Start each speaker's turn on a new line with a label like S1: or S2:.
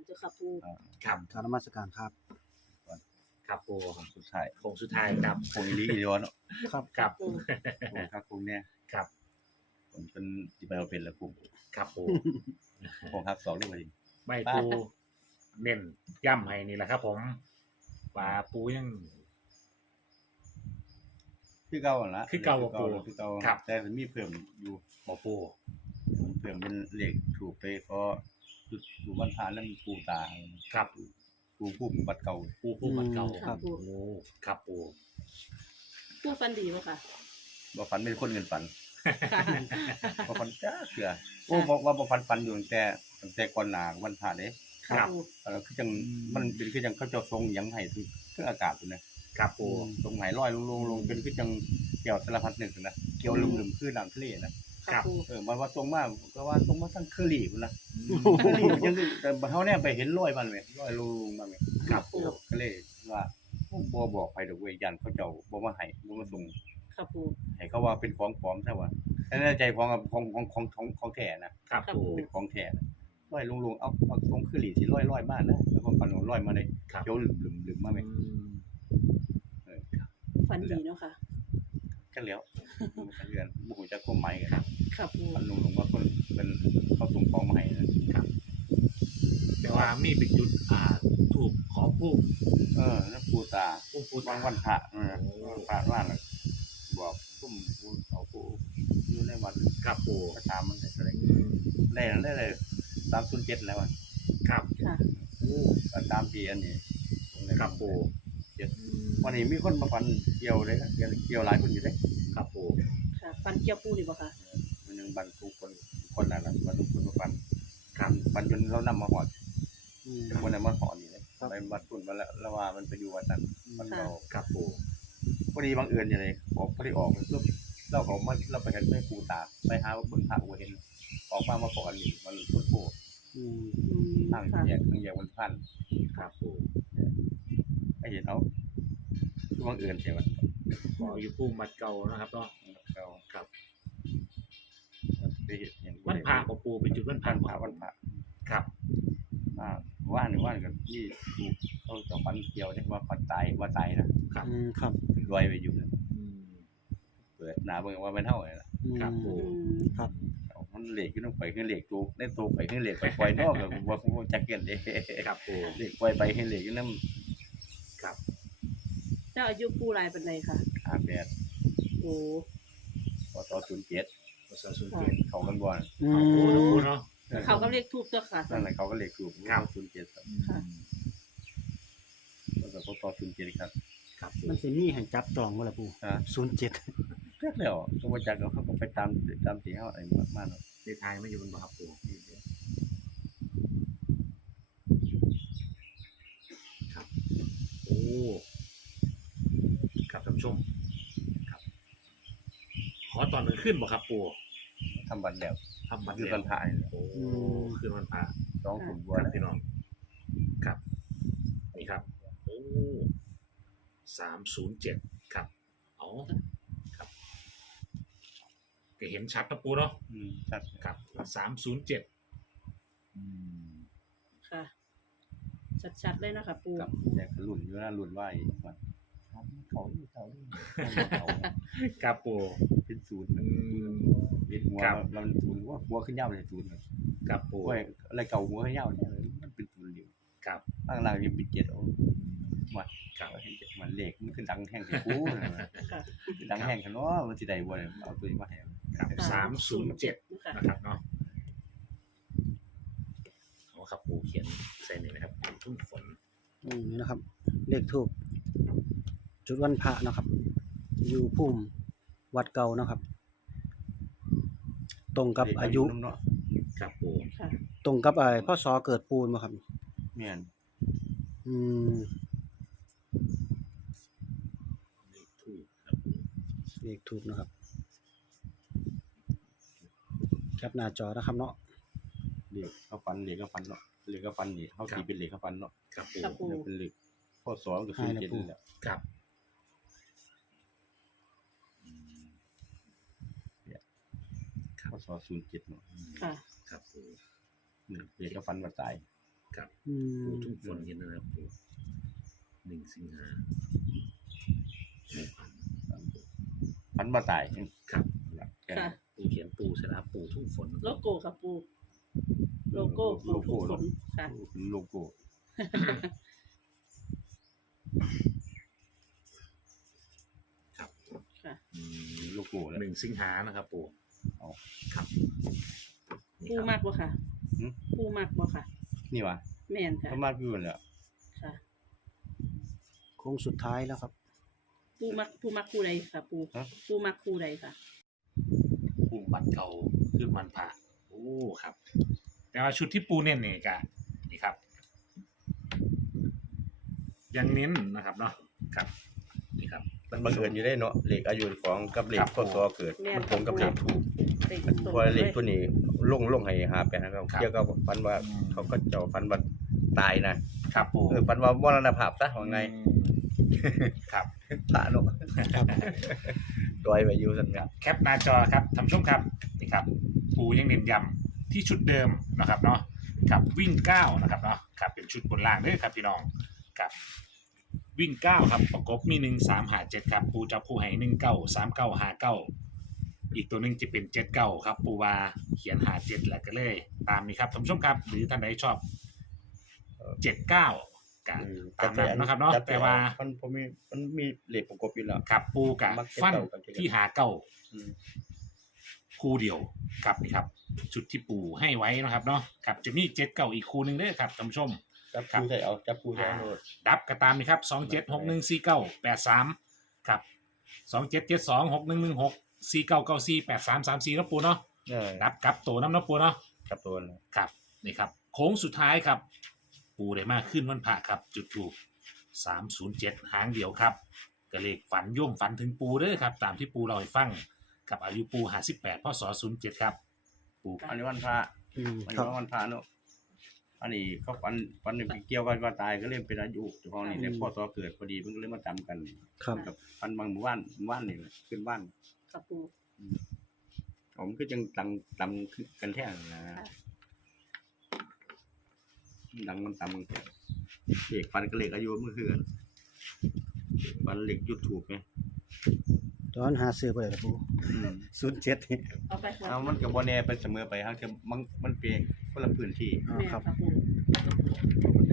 S1: เจ้าค่ะปู
S2: ครับ
S3: กรารนมัสการครับ
S2: ครับปู
S4: สุดท้าย
S2: โค้งสุดท้ายครับ
S4: คงอีหลีอีเดียวเนาะ
S3: ครับ
S2: ครับ
S1: ปู
S4: คงครับคงเนี่ย
S2: ครับ
S4: ผมเป็นสิไปเอาเป็นแล้วผม
S2: ครับปู
S4: คงครับสองได้บ่ดี
S2: ไม่ปูเน้นย่ำให้นี่แหละครับ ผมว่าปูยัง
S4: คือเก่าหั่นละ
S2: คือเก่าบ่ปู่
S4: คือเก่า
S2: ครับ
S4: แต่มันมีเพิ่มอยู่
S2: บ่ปู
S4: มันเพิ่มเป็นเลขถูกไปเพราะจุดวันพาแล้วมีปูตา
S2: ครับ
S4: ปูผู้บัตรเก่า
S2: ปูปูมันเก่า
S3: ครับ
S2: โอ้ครับปู
S1: ปูฟันดีป่ะค่ะ
S4: บ่ฝันเป็นคนเงินฝัน
S1: ค่ะ
S4: บ่ฝันจ้าเสือโอ้บอกว่าบ่ฝันอยู่ตั้งแต่ก่อนหน้าวันพาเด้
S2: ครับ
S1: ปู
S4: คือจังมันเป็นคือจังเขาเจ้าทรงหยังให้ถึงอากาศพุ่นน่ะ
S2: ครับปู
S4: ตรงไหนลอยลงเป็นคือจังเกี่ยวสารพัดนึกนะเกี่ยวลืมๆคือน้ำทะเลนะ
S1: ค่ะปู
S4: มันว่าตรงมาก็ว่าตรงมาทั้งเคอรี่พุ่นนะเคอรี่มันยังแต่เฮาเนี่ยไปเห็นลอยมันแหมลอยลงมาแหม
S2: ครับปู
S4: ก็เลยว่าบ่บอกไปดอกเวยยันเขาเจ้าบ่มาให้บ่มาส่ง
S1: ค่ะปู
S4: ให้เขาว่าเป็นของปลอมซะว่าแต่ในใจของแท้นะครับ
S2: ปู
S4: เป็นของแท้นะลอยลงเอาทรงเคอรี่สิลอยมานะแล้วความฝันของลอยมาได้
S2: ครับ
S4: เกี่ยวลืมมาแหม
S1: ฟันดีเนาะค่ะ
S4: จังแล้วมันก็เรือนบ่ฮู้จักความหมายกัน
S1: ค่ะปู
S4: มันลงว่าคนเป็นเขาส่งของมาให้นะ
S2: แต่ว่ามีเป็นจุดถูกขอปู
S4: แล้วปูตา
S2: ปู
S4: บางวันพระพระว่าน่ะบอกซุ่มปูเขาปูอยู่ในวัด
S2: ครับปู
S4: ก็ตามมันได้เท่าไหร่ได้เลย307แล้วอ่ะ
S2: ครับ
S1: ค่ะ
S2: โอ้
S4: ก็ตามที่อันนี้
S2: ครับปู
S4: วันนี้มีคนมาฟันเกี่ยวเลยเกี่ยวหลายคนอยู่เด้
S2: ครับปู
S1: ค่ะ ฟันเกี่ยวปูดีป่ะค่ะ
S4: มันนึงบันทุกคนนั่นน่ะบันทุกคนมาฟัน
S2: ครับ
S4: ฟันจนเรานำมาหอด
S3: อืม
S4: วันนั้นมาหอดนี่เลยไปบัดพุ่นมาแล้วว่ามันไปอยู่วัดนั้นมันเรา
S2: ครับปู
S4: พอดีบังเอิญอย่างไรพอดีออกมันปุ๊บเราเขามาเราไปกันไม่ปูตาไปหาบนพระอุเห็นออกมาขออันนี้มันพุทโธ
S3: อืม
S1: อืม
S4: ทาง
S1: ค่ะ
S4: แยกมันพัน
S2: ครับปู
S4: ไม่เห็นเขาคือบังเอิญใช่ไหม
S2: ขออยู่ปูมัดเก่านะครับเนาะ
S4: เรา
S2: ครับ
S4: ไปเห็นอย่าง
S2: วันพระของปูเป็นจุดวันพระ
S4: วันพระ
S2: ครับ
S4: ว่านกันที่ถูกเขาจะฟันเกี่ยวเนี่ยว่าฟันตายว่าตายนะครับ
S3: อืมครับ
S4: รวยไปอยู่นะ
S2: อืม
S4: เปิดหนาเบิ่งว่าเป็นเท่าไหร่ละ
S3: อืม
S2: ครับปู
S1: อืม
S3: ครับ
S4: มันเหล็กขึ้นไปขึ้นเหล็กตัวในตัวไปขึ้นเหล็กไปปล่อยนอกกับว่าจะเกินเด้
S2: ครับปู
S4: เหล็กปล่อยไปขึ้นเหล็กนั่น
S2: ครับ
S1: เจ้าอายุปูหลายเป็นไรค่ะ
S4: 58
S1: โอ้
S4: พศ07
S2: ภาษาสุนทร
S4: เขากันบ่อน
S3: อื
S2: ครับปูนะ
S3: ม
S2: ปูเนาะ
S1: เขาก็เรียกทูบเจ้าค่ะ
S4: นั่นแหละเขาก็เหล็กถูก
S2: ครับ
S4: 07ครับ
S1: ค่ะ
S4: แล้วก็พศ07ครับ
S2: ครับปู
S3: มันสิมีให้จับจองบ่ล่ะปู่
S4: ฮะ
S3: 07
S4: เรียกแล้วสมมุติจักเขาก็ไปตามที่เฮาไอ้มาเนาะ
S2: ในไทยไม่อยู่บนบ่ครับปูครับโอ้ครับท่านผู้ชมครับ ขอตอนกลางคืนบ่ครับปู
S4: ทำบัตรแล้ว
S2: ทำบัตร
S4: คือ
S2: แล้ว
S4: ปัญหานี่แหละ
S2: โอ้คืนวันพระ
S4: 2ถุงบัว
S2: ครับ
S4: นะ
S2: พี่น้องครับนี่ครับโอ้307ครับอ๋อครับก็เห็นชัดนะปูเนาะ
S4: ชัด
S2: ครับ307อืม
S1: ค่ะ ชัดๆเลยเนาะค่ะปู
S4: กับแจกรุ่นอยู่นะรุ่นไหวว่าครับเขาอยู่เขาเขา
S2: ครับปู
S4: เป็นศูนย์
S2: อืม
S4: เป็นหัว
S2: ครับ
S4: มันศูนย์ว่าหัวขึ้นยาวเลยศูนย์
S2: ครับปู
S4: โอ้ยอะไรเก่าหัวขึ้นยาวเนี่ยมันเป็นศูนย์เดียว
S2: ครับ
S4: ข้างล่างยังเป็นเจ็ดเอาว่า
S2: ครับ
S4: เห็นเจ็ดมันเลขมันขึ้นดังแห้งที่กูนะ
S1: ค่ะ
S4: ขึ้นดังแห้งกันเนาะมันสิได้บ่เนี่ยเอาตัวนี้มาให้
S2: ครับ307
S1: ค่ะ
S2: นะครับเนาะเอาครับปูเขียนใส่นี่นะครับทุ่งฝน
S3: นี่นะครับ เลขทูปจุดวันพระนะครับ อยู่ภูมิวัดเก่านะครับ ตรงกับอายุ
S4: เนาะ
S2: ครับปู
S1: ค่ะ
S3: ตรงกับพศเกิดปูนบ่ครับ
S4: แม่น
S3: อืม
S2: เลขทูบครับปู
S3: เลขทูปนะครับแคปหน้าจอนะครับเนาะ
S4: เลขเขาฟันเลขก็ฟันเนาะเลขก็ฟันนี่เขาตีเป็นเลขก็ฟันเนาะ
S2: ครับปู
S1: ครับปู
S4: เป็นเลขข้อ2กับ07นี่แหละ
S2: ครับ
S4: ข้อ2 07เนาะ
S1: ค่ะ
S2: ครับปู
S4: เลขก็ฟันว่าตาย
S2: ครับ
S3: อื
S2: ปู
S3: ม
S2: ทุ่งฝนเห็นนะครับปู1 สิงหา
S4: พันบ่ตาย
S2: ครับ
S1: ค่ะ
S2: ปูเขียนปูใช่ไหมครับปูทุ่งฝน
S1: โลโก้ค่ะปู โลโก้ปูทุกฝนค่ะ
S4: โลโก้
S2: ครับ
S1: ค่ะ
S4: โลโก้แล้ว
S2: 1 สิงหานะครับปู
S4: เอา
S2: ครับนี่
S1: ปู
S2: ครับ
S1: มากบ่ค่ะ
S4: หืม
S1: ปูมากบ่ค่ะ
S4: นี่วะ
S1: แม่นค่ะ
S4: ก็มากอยู่แล้ว
S1: ค่ะ
S3: โค้งสุดท้ายแล้วครับ
S1: ปูมักคู่ใดค่ะ ปู
S4: ฮะ
S1: ปูมักคู่ใดค่ะ
S2: ปูบัตรเก่าขึ้นมันผ่าโอ้ครับ แต่ว่าชุดที่ปูเน้นเนี่ยกะนี่ครับ ยังเน้นนะครับเนาะครับนี่ครับ
S4: มันบังเอิญอยู่ได้เนาะเลขอายุของกับเลข
S2: ครับ
S4: พศเกิด
S1: แม่น
S4: มันตรงกับเลขถูก
S1: เต็งตรง
S4: เพราะเลข
S1: เลย
S4: ตัวนี้ลงให้หาไปนะครับเกี่ยวกับฟันว่าเขาก็เจ้าฟันว่าตายนะครับ
S2: ปู
S4: ฟันว่ามรณภาพซะว่าไง
S2: ครับ
S4: พระเนาะ
S3: ครับ
S4: ดอยไปอยู่ซั่น
S2: ค
S4: ค
S2: รั
S4: รั
S2: บบ แคปหน้าจอครับท่านผู้ชมครับนี่ครับ ปูยังเน้นย้ำที่ชุดเดิมนะครับเนาะกับวิ่ง9นะครับเนาะครับเป็นชุดบนล่างเด้อครับพี่น้องครับวิ่ง9ครับประกบมี1 3 5 7ครับปูจับคู่ให้1 9 3 9 5 9อีกตัวหนึงจะเป็น7 9ครับปูว่าเขียน5 7แล้วก็เลยตามนี้ครับท่านผู้ชมครับ หรือท่านใดชอบ7 9ก็ตามนั้นนะครับเนาะแต่ว่า
S4: มันมีเลขประกบอยู่แล้ว
S2: ครับปูกับ
S4: มัก7
S2: ฟัน
S4: กับ7
S2: ที่หาเก้า
S4: อืม
S2: คู่เดียวครับนี่ครับ ชุดที่ปูให้ไว้นะครับเนาะครับจะมี7 9อีกคู่หนึ่งเด้อครับท่านผู้ชม
S4: จับคู่ใส่เอาจับคู่ใส่เอาโลด
S2: ดับก็ตามนี่ครับ27 61 49 83ครับ27 72 61 16 49 94 83 34นะปูเนาะ
S4: เออ
S2: ดับกับตัวน้ำนะปูเนาะ
S4: จับตัวเลย
S2: ครับนี่ครับโค้งสุดท้ายครับ ปูได้มากขึ้นวันพระครับ จุดถูก307หางเดียวครับกระเลขฝันย่มฝันถึงปูเด้อครับ ตามที่ปูเราให้ฟังกับอายุปู58พศ07ครับปู
S4: อันนี้วันพระ
S3: อืม
S4: อัน
S3: ครั
S4: นี้
S3: บ
S4: วันพระเนาะอันนี้เขาวันหนึ่งเกี่ยวกันว่าตายก็เล่นเป็นอายุเฉพาะนี่ในพ่อตัวเกิดพอดีเพิ่งเลยมาจำกัน
S3: ครับ
S4: กับฟันบางหมู่บ้านนี่แหละขึ้นบ้าน
S1: ค่ะปู
S4: ผมก็ยังตำกันแท้นะดังมันตำกันแท้เด็กฟันก็เหล็กอายุเมื่อคืนฟันเหล็กยุดถูกไง
S3: ตอนหาซื้อไปเลยครับปู07นี่
S1: เอาไปค่ะ
S4: เอามันกับบอแน่เป็นเสมอไปฮะคือมันเปลี่ยนคนละพื้นที่
S3: อ๋อ
S1: แม่น
S3: ครับ
S1: ค่ะปู
S4: มัน